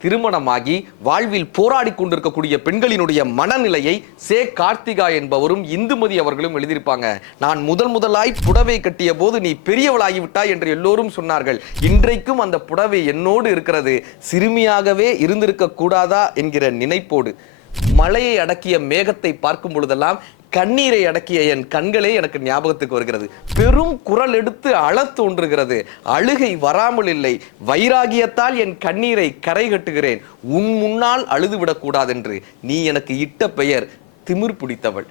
திருமணமாகி வாழ்வில் போராடி கொண்டிருக்கக்கூடிய பெண்களினுடைய மனநிலையை கார்த்திகா என்பவரும் இந்துமதி அவர்களும் எழுதியிருப்பாங்க. நான் முதலாய் புடவை கட்டிய போது நீ பெரியவளாகிவிட்டாய் என்று எல்லோரும் சொன்னார்கள். இன்றைக்கும் அந்த புடவை என்னோடு இருக்கிறது. சிறுமியாகவே இருந்திருக்க கூடாதா என்கிற நினைப்போடு மலையை அடக்கிய மேகத்தை பார்க்கும் பொழுதெல்லாம் கண்ணீரை அடக்கிய என் கண்களே எனக்கு ஞாபகத்துக்கு வருகிறது. பெரும் குரல் எடுத்து அழத் தோன்றுகிறது. அழுகை வராமல் இல்லை. வைராகியத்தால் என் கண்ணீரை கரை கட்டுகிறேன். உன் முன்னால் அழுதுவிடக் கூடாதென்று நீ எனக்கு இட்ட பெயர் திமிர் பிடித்தவள்.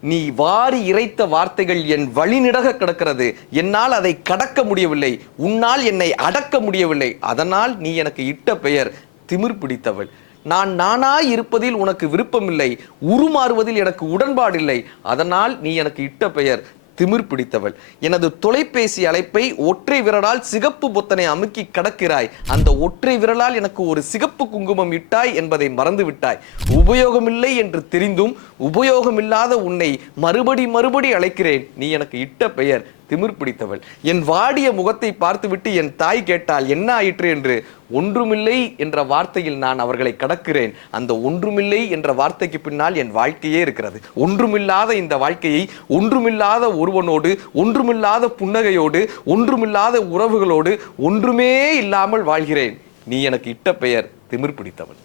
நீ வாரி இறைத்த வார்த்தைகள் என் வழிநெடுக கிடக்கிறது. என்னால் அதை கடக்க முடியவில்லை. உன்னால் என்னை அடக்க முடியவில்லை. அதனால் நீ எனக்கு இட்ட பெயர் திமிர் பிடித்தவள். நான் நானாய் இருப்பதில் உனக்கு விருப்பமில்லை. உருமாறுவதில் எனக்கு உடன்பாடில்லை. அதனால் நீ எனக்கு இட்ட பெயர் திமிர் பிடித்தவள். எனது தொலைபேசி அழைப்பை ஒற்றை விரலால் சிகப்பு பொத்தனை அமுக்கி கடக்கிறாய். அந்த ஒற்றை விரலால் எனக்கு ஒரு சிகப்பு குங்குமம் இட்டாய் என்பதை மறந்து விட்டாய். உபயோகமில்லை என்று தெரிந்தும் உபயோகமில்லாத உன்னை மறுபடி அழைக்கிறேன். நீ எனக்கு இட்ட பெயர் திமிர் பிடித்தவள். என் வாடிய முகத்தை பார்த்துவிட்டு என் தாய் கேட்டால் என்ன ஆயிற்று என்று. ஒன்றுமில்லை என்ற வார்த்தையில் நான் அவர்களை கடக்கிறேன். அந்த ஒன்றுமில்லை என்ற வார்த்தைக்கு பின்னால் என் வாழ்க்கையே இருக்கிறது. ஒன்றுமில்லாத இந்த வாழ்க்கையை ஒன்றுமில்லாத ஒருவனோடு, ஒன்றுமில்லாத புன்னகையோடு, ஒன்றுமில்லாத உறவுகளோடு, ஒன்றுமே இல்லாமல் வாழ்கிறேன். நீ எனக்கு இட்ட பெயர் திமிர் பிடித்தவள்.